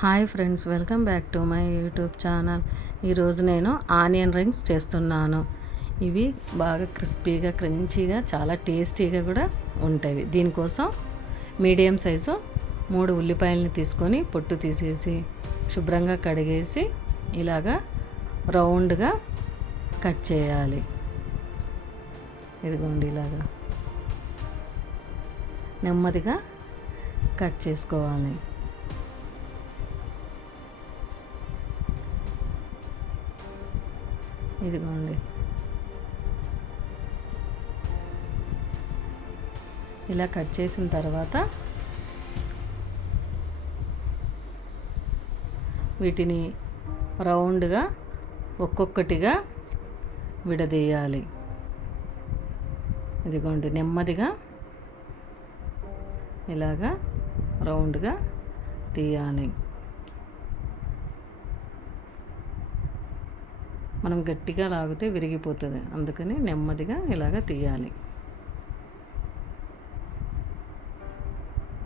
Hi friends welcome back to my YouTube channel. ఈరోజు నేను onion rings చేస్తున్నాను. ఇవి బాగా క్రిస్పీగా క్రంచీగా చాలా టేస్టీగా కూడా ఉంటాయి. దీనికోసం మీడియం సైజు మూడు ఉల్లిపాయలని తీసుకొని పొట్టు తీసేసి శుభ్రంగా కడిగేసి ఇలాగా రౌండ్గా కట్ చేయాలి. ఇదిగోండి ఇలాగా. నెమ్మదిగా కట్ చేసుకోవాలి. ఇదిగోండి ఇలా కట్ చేసిన తర్వాత వీటిని రౌండ్గా ఒక్కొక్కటిగా విడదీయాలి. ఇదిగోండి నెమ్మదిగా ఇలాగా రౌండ్గా తీయాలి. మనం గట్టిగా లాగితే విరిగిపోతుంది. అందుకని నెమ్మదిగా ఇలాగ తీయాలి.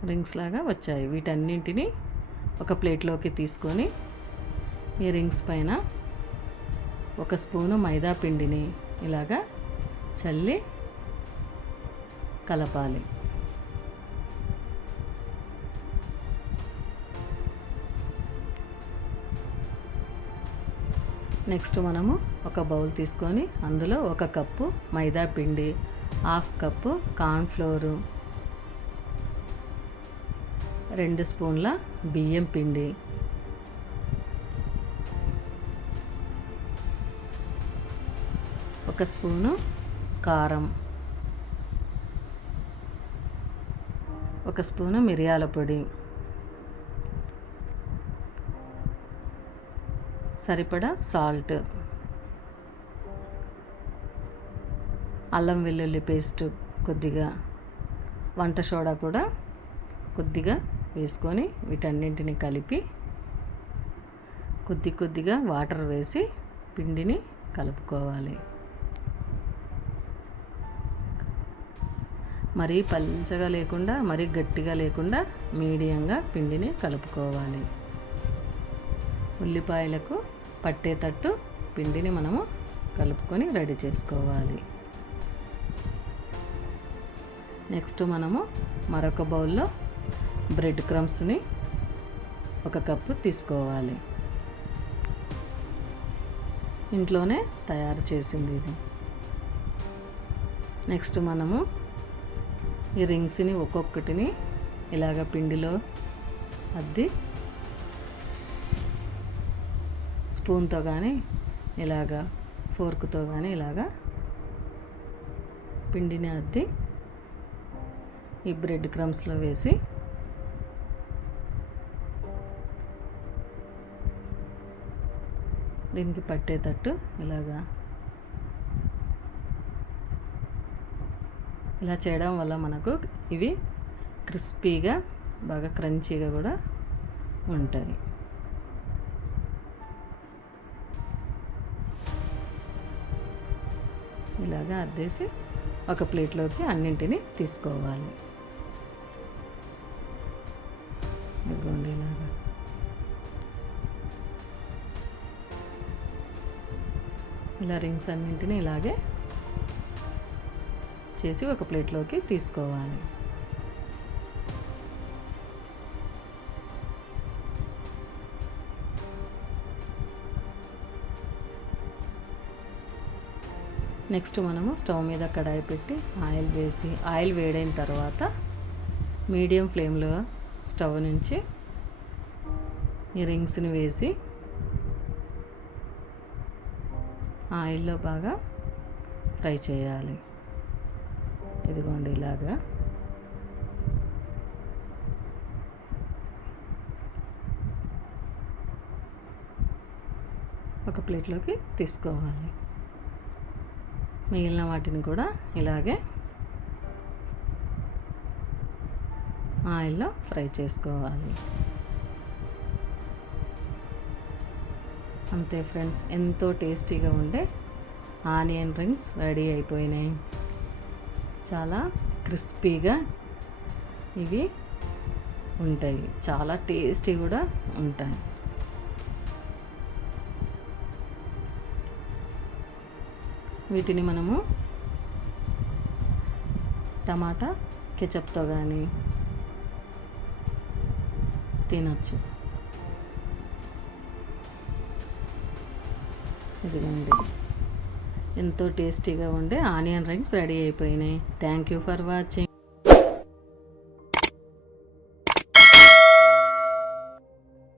రింగ్స్ లాగా వచ్చాయి. వీటన్నింటినీ ఒక ప్లేట్లోకి తీసుకొని ఈ రింగ్స్ పైన ఒక స్పూను మైదా పిండిని ఇలాగా చల్లి కలపాలి. నెక్స్ట్ మనము ఒక బౌల్ తీసుకొని అందులో ఒక కప్పు మైదా పిండి హాఫ్ కప్పు కార్న్ఫ్లోరు రెండు స్పూన్ల బియ్యం పిండి ఒక స్పూను కారం ఒక స్పూను మిరియాల పొడి. సరిపడా సాల్ట్. అల్లం వెల్లుల్లి పేస్ట్ కొద్దిగా వంట సోడా కూడా కొద్దిగా వేసుకొని వీటన్నింటిని కలిపి కొద్ది కొద్దిగా వాటర్ వేసి పిండిని కలుపుకోవాలి. మరీ పల్చగా లేకుండా మరీ గట్టిగా లేకుండా మీడియంగా పిండిని కలుపుకోవాలి. ఉల్లిపాయలకు పట్టేటట్టు పిండిని మనము కలుపుకొని రెడీ చేసుకోవాలి. నెక్స్ట్ మనము మరొక బౌల్లో బ్రెడ్ క్రమ్స్ని ఒక కప్పు తీసుకోవాలి. ఇంట్లోనే తయారు చేసింది ఇది. నెక్స్ట్ మనము ఈ రింగ్స్ని ఒక్కొక్కటిని ఇలాగ పిండిలో అద్ది స్పూన్తో కానీ ఇలాగా ఫోర్క్తో కానీ ఇలాగా పిండిని అద్ది ఈ బ్రెడ్ క్రమ్స్లో వేసి దీనికి పట్టేటట్టు ఇలాగా ఇలా చేయడం వల్ల మనకు ఇవి క్రిస్పీగా బాగా క్రంచీగా కూడా ఉంటాయి. ఇలాగా అద్దేసి ఒక ప్లేట్లోకి అన్నింటినీ తీసుకోవాలి. ఇదిగోండి ఇలాగా. ఇలా రింగ్స్ అన్నింటినీ ఇలాగే చేసి ఒక ప్లేట్లోకి తీసుకోవాలి. నెక్స్ట్ మనము స్టవ్ మీద కడాయి పెట్టి ఆయిల్ వేసి ఆయిల్ వేడైన తర్వాత మీడియం ఫ్లేమ్లో స్టవ్ నుంచి ఈ రింగ్స్ని వేసి ఆయిల్లో బాగా ఫ్రై చేయాలి. ఇదిగోండి ఇలాగా. ఒక ప్లేట్లోకి తీసుకోవాలి. మిగిలిన వాటిని కూడా ఇలాగే ఆయిల్లో ఫ్రై చేసుకోవాలి. అంతే ఫ్రెండ్స్ ఎంతో టేస్టీగా ఉండే ఆనియన్ రింగ్స్ రెడీ అయిపోయినాయి. చాలా క్రిస్పీగా ఇవి ఉంటాయి. చాలా టేస్టీ కూడా ఉంటాయి. వీటిని మనము టమాటా కెచప్తో కానీ తినచ్చు. ఇదిగోండి. ఎంతో టేస్టీగా ఉండే ఆనియన్ రింగ్స్ రెడీ అయిపోయినాయి. Thank you for watching.